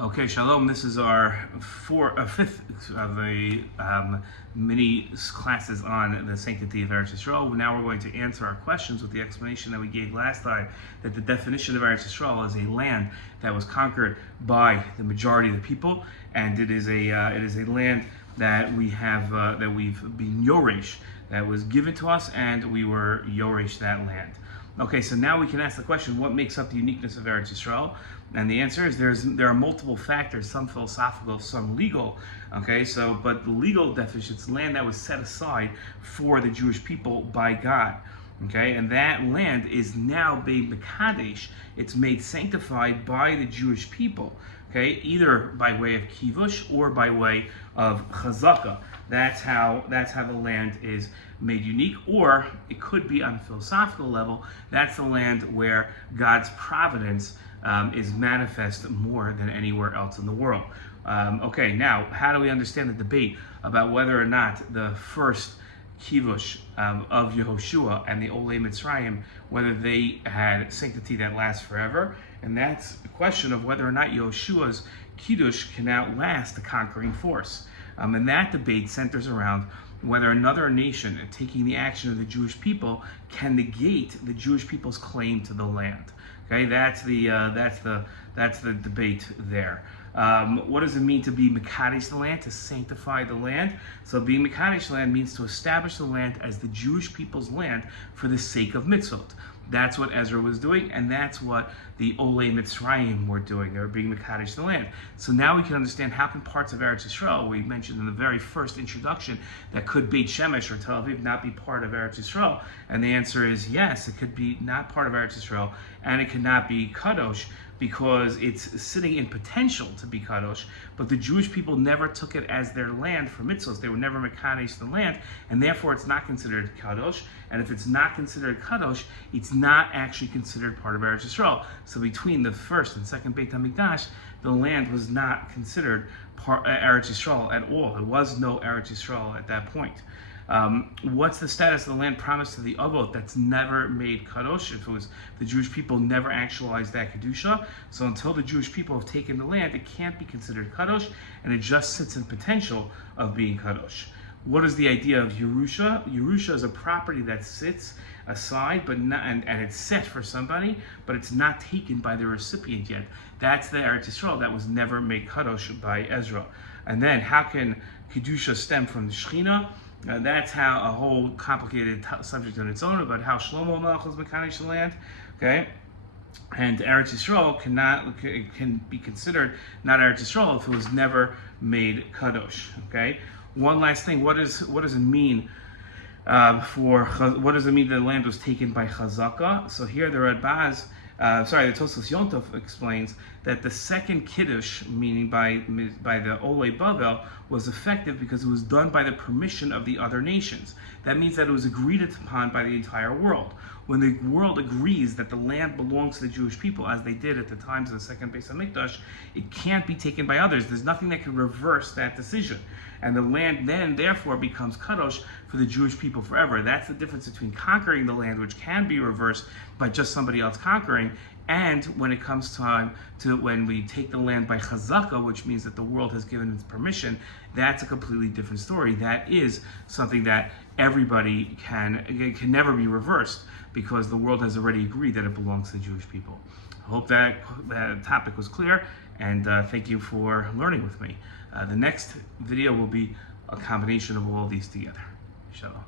Okay, shalom. This is our fifth of the mini classes on the sanctity of Eretz Yisrael. Now we're going to answer our questions with the explanation that we gave last time, that the definition of Eretz Yisrael is a land that was conquered by the majority of the people, and it is a land that we have that we've been yoresh, that was given to us, and we were yoresh that land. Okay, so now we can ask the question, what makes up the uniqueness of Eretz Yisrael? And the answer is there are multiple factors, some philosophical, some legal. Okay, but the legal definition, it's land that was set aside for the Jewish people by God. Okay, and that land is now made kadosh, it's made sanctified by the Jewish people. Okay, either by way of kivush or by way of chazaka. That's how the land is made unique, or it could be on a philosophical level. That's the land where God's providence is manifest more than anywhere else in the world. Okay, now how do we understand the debate about whether or not the first kivush of Yehoshua and the Olei Mitzrayim, whether they had sanctity that lasts forever? And that's the question of whether or not Yehoshua's kiddush can outlast the conquering force. And that debate centers around whether another nation taking the action of the Jewish people can negate the Jewish people's claim to the land. Okay, that's the debate there. What does it mean to be mekadesh the land, to sanctify the land? So being mekadesh the land means to establish the land as the Jewish people's land for the sake of mitzvot. That's what Ezra was doing, and that's what the Olei Mitzrayim were doing. They were being mekadesh the land. So now we can understand how can parts of Eretz Yisrael, we mentioned in the very first introduction, that could Beit Shemesh or Tel Aviv not be part of Eretz Yisrael? And the answer is yes, it could be not part of Eretz Yisrael, and it cannot be kadosh, because it's sitting in potential to be kadosh, but the Jewish people never took it as their land for mitzvahs. They were never mekadesh the land, and therefore it's not considered kadosh. And if it's not considered kadosh, it's not actually considered part of Eretz Yisrael. So between the first and second Beit HaMikdash, the land was not considered part Eretz Yisrael at all. There was no Eretz Yisrael at that point. What's the status of the land promised to the Avot that's never made kadosh? If it was the Jewish people never actualized that kedusha, so until the Jewish people have taken the land, it can't be considered kadosh, and it just sits in potential of being kadosh. What is the idea of Yerusha? Yerusha is a property that sits aside, but not, and it's set for somebody, but it's not taken by the recipient yet. That's the Eretz Yisrael that was never made kadosh by Ezra. And then how can kedusha stem from the Shechina? That's how a whole complicated subject on its own about how Shlomo Melech was mekadesh the land. Okay, and Eretz Yisrael can be considered not Eretz Yisrael if it was never made kadosh. Okay, one last thing: what does it mean what does it mean that the land was taken by chazaka? So here the Radbaz, the Tosfos Yontov explains that the second kiddush, meaning by the Olei Bavel, was effective because it was done by the permission of the other nations. That means that it was agreed upon by the entire world. When the world agrees that the land belongs to the Jewish people, as they did at the times of the second Beis HaMikdash, it can't be taken by others. There's nothing that can reverse that decision. And the land then, therefore, becomes kadosh for the Jewish people forever. That's the difference between conquering the land, which can be reversed by just somebody else conquering, and when it comes time to when we take the land by chazaka, which means that the world has given its permission, that's a completely different story. That is something that everybody can never be reversed, because the world has already agreed that it belongs to the Jewish people. I hope that topic was clear, and thank you for learning with me. The next video will be a combination of all of these together. Shalom.